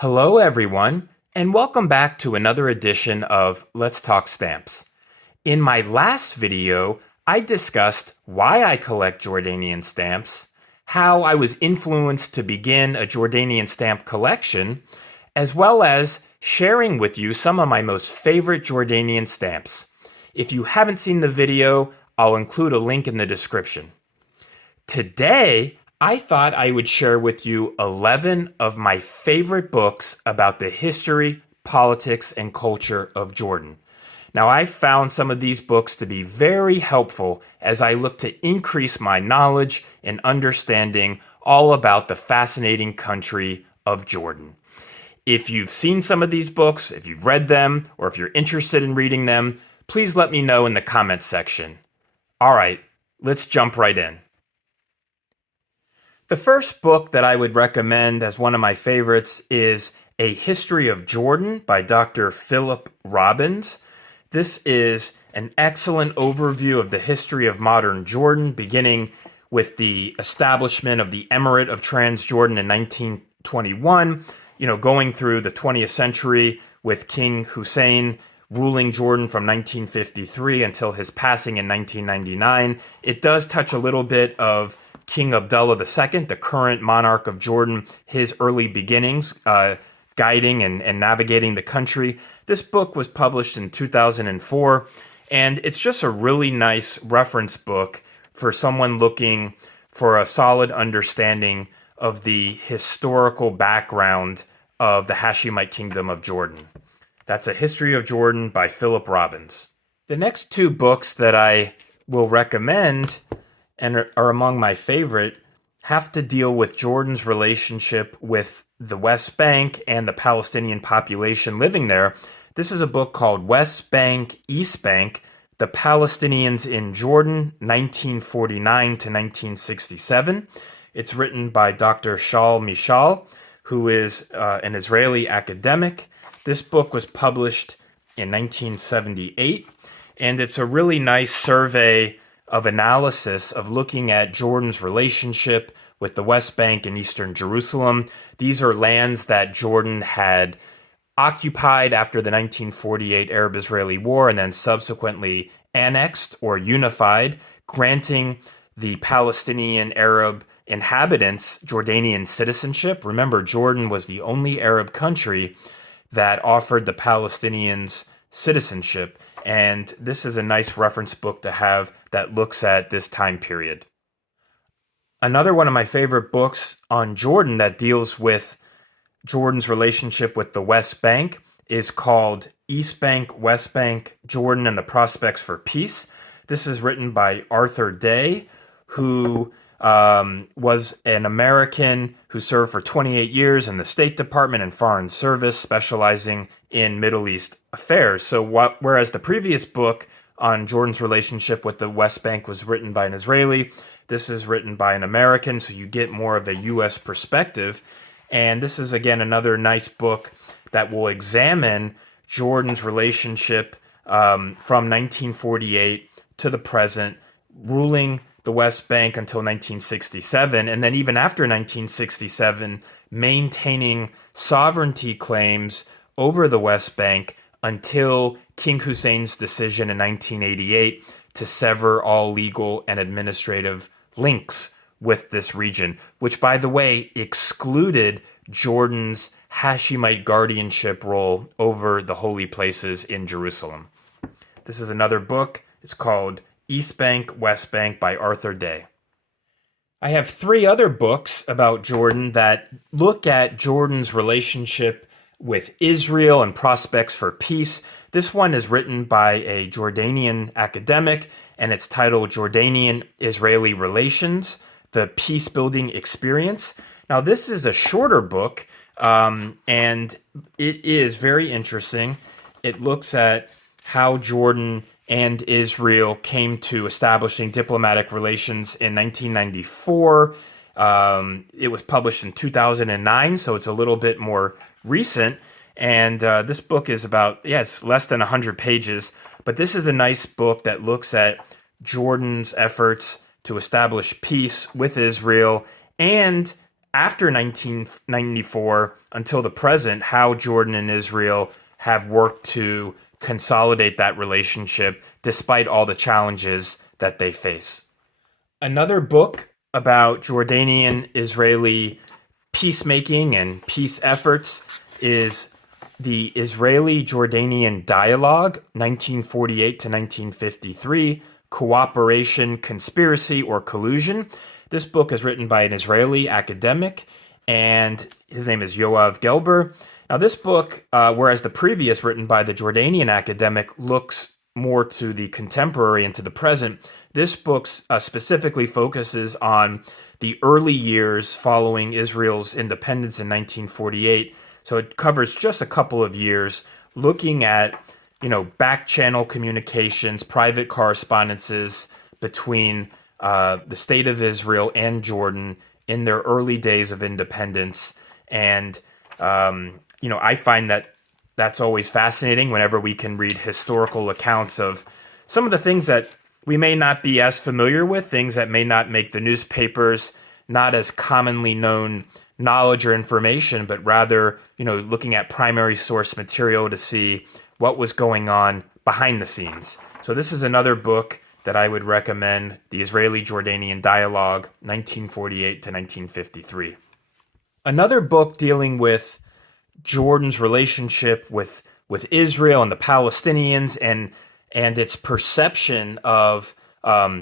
Hello, everyone, and welcome back to another edition of Let's Talk Stamps. In my last video, I discussed why I collect Jordanian stamps, how I was influenced to begin a Jordanian stamp collection, as well as sharing with you some of my most favorite Jordanian stamps. If you haven't seen the video, I'll include a link in the description. Today, I thought I would share with you 11 of my favorite books about the history, politics, and culture of Jordan. Now, I found some of these books to be very helpful as I look to increase my knowledge and understanding all about the fascinating country of Jordan. If you've seen some of these books, if you've read them, or if you're interested in reading them, please let me know in the comments section. All right, let's jump right in. The first book that I would recommend as one of my favorites is A History of Jordan by Dr. Philip Robbins. This is an excellent overview of the history of modern Jordan, beginning with the establishment of the Emirate of Transjordan in 1921, going through the 20th century with King Hussein ruling Jordan from 1953 until his passing in 1999. It does touch a little bit of King Abdullah II, the current monarch of Jordan, his early beginnings, guiding and navigating the country. This book was published in 2004, and it's just a really nice reference book for someone looking for a solid understanding of the historical background of the Hashimite Kingdom of Jordan. That's A History of Jordan by Philip Robbins. The next two books that I will recommend and are among my favorite, have to deal with Jordan's relationship with the West Bank and the Palestinian population living there. This is a book called West Bank, East Bank, The Palestinians in Jordan, 1949 to 1967. It's written by Dr. Shaul Mishal, who is an Israeli academic. This book was published in 1978, and it's a really nice survey of analysis of looking at Jordan's relationship with the West Bank and Eastern Jerusalem. These are lands that Jordan had occupied after the 1948 Arab-Israeli War and then subsequently annexed or unified, granting the Palestinian Arab inhabitants Jordanian citizenship. Remember, Jordan was the only Arab country that offered the Palestinians citizenship. And this is a nice reference book to have that looks at this time period. Another one of my favorite books on Jordan that deals with Jordan's relationship with the West Bank is called East Bank, West Bank, Jordan and the Prospects for Peace. This is written by Arthur Day, who was an American who served for 28 years in the State Department and Foreign Service, specializing in Middle East affairs. So whereas the previous book on Jordan's relationship with the West Bank was written by an Israeli, this is written by an American, so you get more of a U.S. perspective. And this is, again, another nice book that will examine Jordan's relationship from 1948 to the present, ruling the West Bank until 1967, and then even after 1967, maintaining sovereignty claims over the West Bank until King Hussein's decision in 1988 to sever all legal and administrative links with this region, which, by the way, excluded Jordan's Hashimite guardianship role over the holy places in Jerusalem. This is another book. It's called East Bank, West Bank by Arthur Day. I have three other books about Jordan that look at Jordan's relationship with Israel and prospects for peace. This one is written by a Jordanian academic, and it's titled Jordanian-Israeli Relations, The Peace-Building Experience. Now, this is a shorter book, and it is very interesting. It looks at how Jordan and Israel came to establishing diplomatic relations in 1994. It was published in 2009, so it's a little bit more recent. And this book is it's less than 100 pages. But this is a nice book that looks at Jordan's efforts to establish peace with Israel and after 1994 until the present, how Jordan and Israel have worked to consolidate that relationship despite all the challenges that they face. Another book about Jordanian Israeli peacemaking and peace efforts is the Israeli Jordanian Dialogue, 1948 to 1953, Cooperation, Conspiracy, or Collusion. This book is written by an Israeli academic, and his name is Yoav Gelber. Now, this book, whereas the previous, written by the Jordanian academic, looks more to the contemporary and to the present, this book specifically focuses on the early years following Israel's independence in 1948. So it covers just a couple of years, looking at, back channel communications, private correspondences between the state of Israel and Jordan in their early days of independence. And, I find that that's always fascinating whenever we can read historical accounts of some of the things that we may not be as familiar with, things that may not make the newspapers, not as commonly known knowledge or information, but rather, looking at primary source material to see what was going on behind the scenes. So this is another book that I would recommend, the Israeli-Jordanian Dialogue, 1948 to 1953. Another book dealing with Jordan's relationship with Israel and the Palestinians and its perception of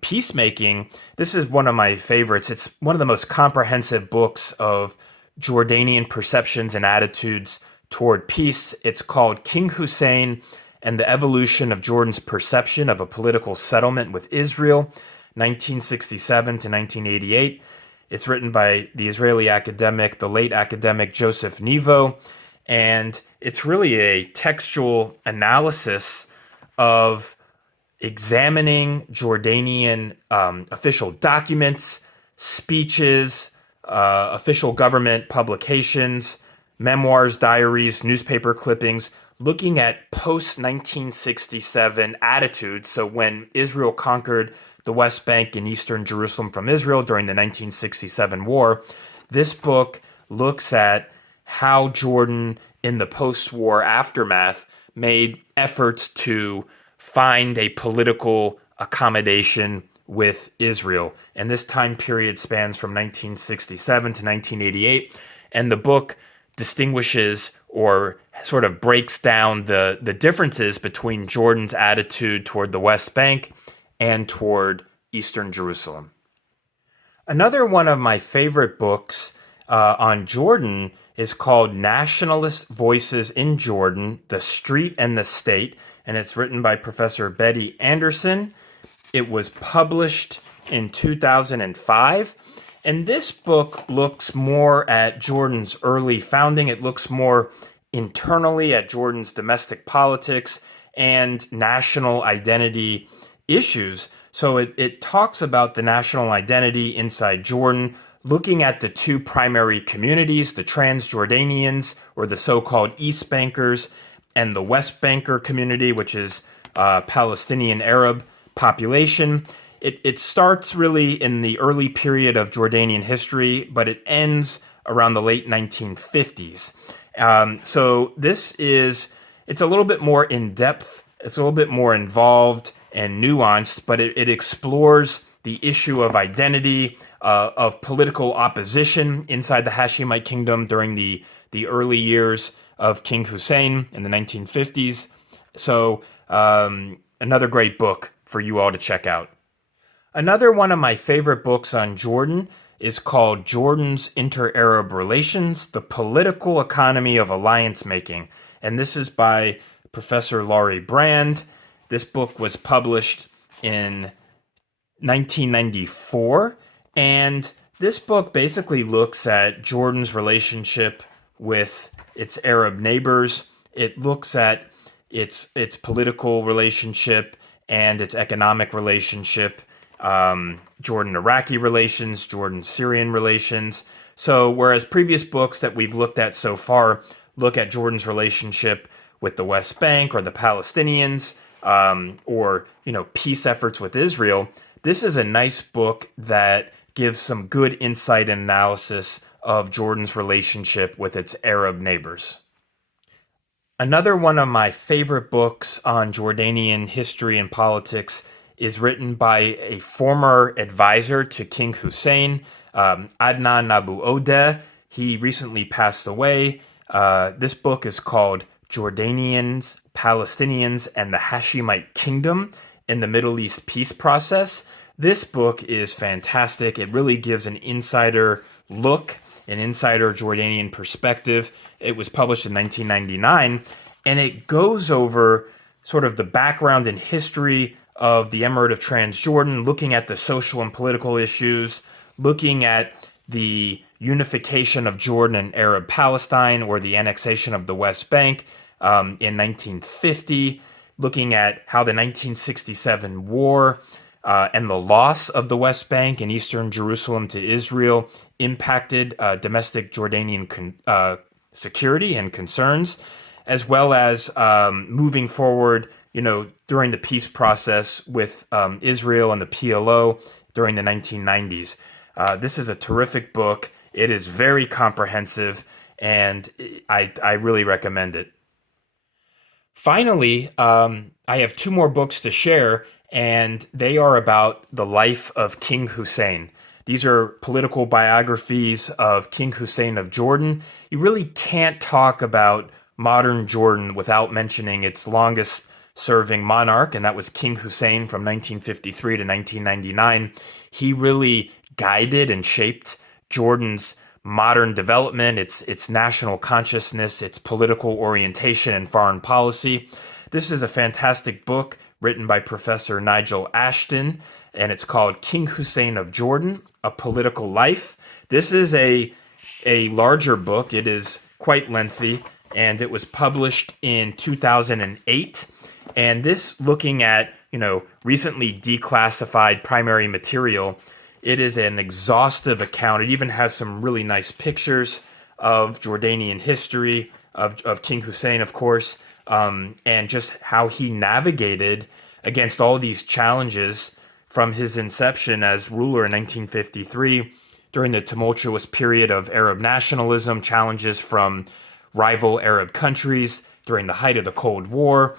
peacemaking. This is one of my favorites. It's one of the most comprehensive books of Jordanian perceptions and attitudes toward peace. It's called King Hussein and the Evolution of Jordan's Perception of a Political Settlement with Israel, 1967 to 1988. It's written by the Israeli academic, the late academic Joseph Nevo, and it's really a textual analysis of examining Jordanian official documents, speeches, official government publications, memoirs, diaries, newspaper clippings, looking at post-1967 attitudes. So when Israel conquered the West Bank and Eastern Jerusalem from Israel during the 1967 war, this book looks at how Jordan, in the post-war aftermath, made efforts to find a political accommodation with Israel. And this time period spans from 1967 to 1988. And the book distinguishes or sort of breaks down the differences between Jordan's attitude toward the West Bank and toward Eastern Jerusalem. Another one of my favorite books on Jordan is called Nationalist Voices in Jordan, The Street and the State, and it's written by Professor Betty Anderson. It was published in 2005, and this book looks more at Jordan's early founding. It looks more internally at Jordan's domestic politics and national identity issues. So it talks about the national identity inside Jordan, looking at the two primary communities, the Transjordanians, or the so-called East Bankers, and the West Banker community, which is Palestinian Arab population. It starts really in the early period of Jordanian history, but it ends around the late 1950s. So it's a little bit more in-depth, it's a little bit more involved and nuanced, but it explores the issue of identity, of political opposition inside the Hashimite Kingdom during the early years of King Hussein in the 1950s. So another great book for you all to check out. Another one of my favorite books on Jordan is called Jordan's InterArab Relations, The Political Economy of Alliance Making. And this is by Professor Laurie Brand. This book was published in 1994. And this book basically looks at Jordan's relationship with its Arab neighbors. It looks at its political relationship and its economic relationship, Jordan-Iraqi relations, Jordan-Syrian relations. So whereas previous books that we've looked at so far look at Jordan's relationship with the West Bank or the Palestinians, or peace efforts with Israel, this is a nice book that gives some good insight and analysis of Jordan's relationship with its Arab neighbors. Another one of my favorite books on Jordanian history and politics is written by a former advisor to King Hussein, Adnan Abu Odeh. He recently passed away. This book is called Jordanians, Palestinians, and the Hashimite Kingdom in the Middle East Peace Process. This book is fantastic. It really gives an insider look, an insider Jordanian perspective. It was published in 1999, and it goes over sort of the background and history of the Emirate of Transjordan, looking at the social and political issues, looking at the unification of Jordan and Arab Palestine, or the annexation of the West Bank in 1950, looking at how the 1967 war and the loss of the West Bank and Eastern Jerusalem to Israel impacted domestic Jordanian security and concerns, as well as moving forward, during the peace process with Israel and the PLO during the 1990s. This is a terrific book. It is very comprehensive, and I really recommend it. Finally, I have two more books to share, and they are about the life of King Hussein. These are political biographies of King Hussein of Jordan. You really can't talk about modern Jordan without mentioning its longest serving monarch, and that was King Hussein from 1953 to 1999. He really guided and shaped Jordan's modern development, its national consciousness, its political orientation and foreign policy. This is a fantastic book written by Professor Nigel Ashton, and it's called King Hussein of Jordan, A Political Life. This is a larger book. It is quite lengthy, and it was published in 2008. And this, looking at, recently declassified primary material, it is an exhaustive account. It even has some really nice pictures of Jordanian history, of King Hussein, of course, and just how he navigated against all these challenges from his inception as ruler in 1953, during the tumultuous period of Arab nationalism, challenges from rival Arab countries during the height of the Cold War,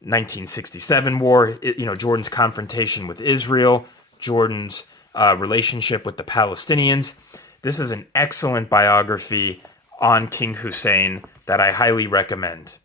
1967 war, Jordan's confrontation with Israel, Jordan's relationship with the Palestinians. This is an excellent biography on King Hussein that I highly recommend.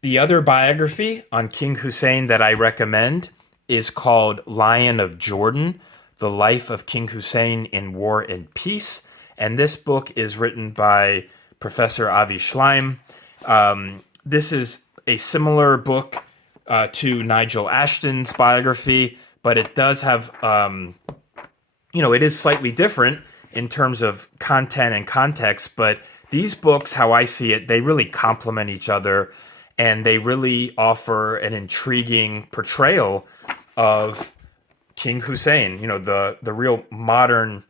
The other biography on King Hussein that I recommend is called Lion of Jordan, The Life of King Hussein in War and Peace. And this book is written by Professor Avi Schleim. This is a similar book to Nigel Ashton's biography, but it does have, it is slightly different in terms of content and context. But these books, how I see it, they really complement each other, and they really offer an intriguing portrayal of King Hussein, the real modern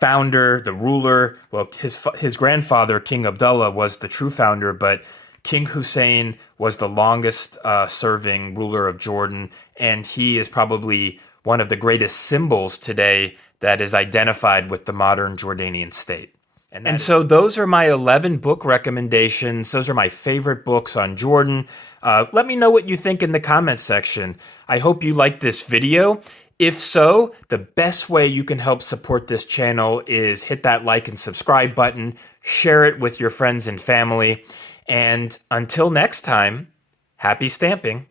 founder, the ruler. Well, his grandfather, King Abdullah, was the true founder, but King Hussein was the longest serving ruler of Jordan, and he is probably one of the greatest symbols today that is identified with the modern Jordanian state. And so those are my 11 book recommendations. Those are my favorite books on Jordan. Let me know what you think in the comments section. I hope you liked this video. If so, the best way you can help support this channel is hit that like and subscribe button, share it with your friends and family. And until next time, happy stamping.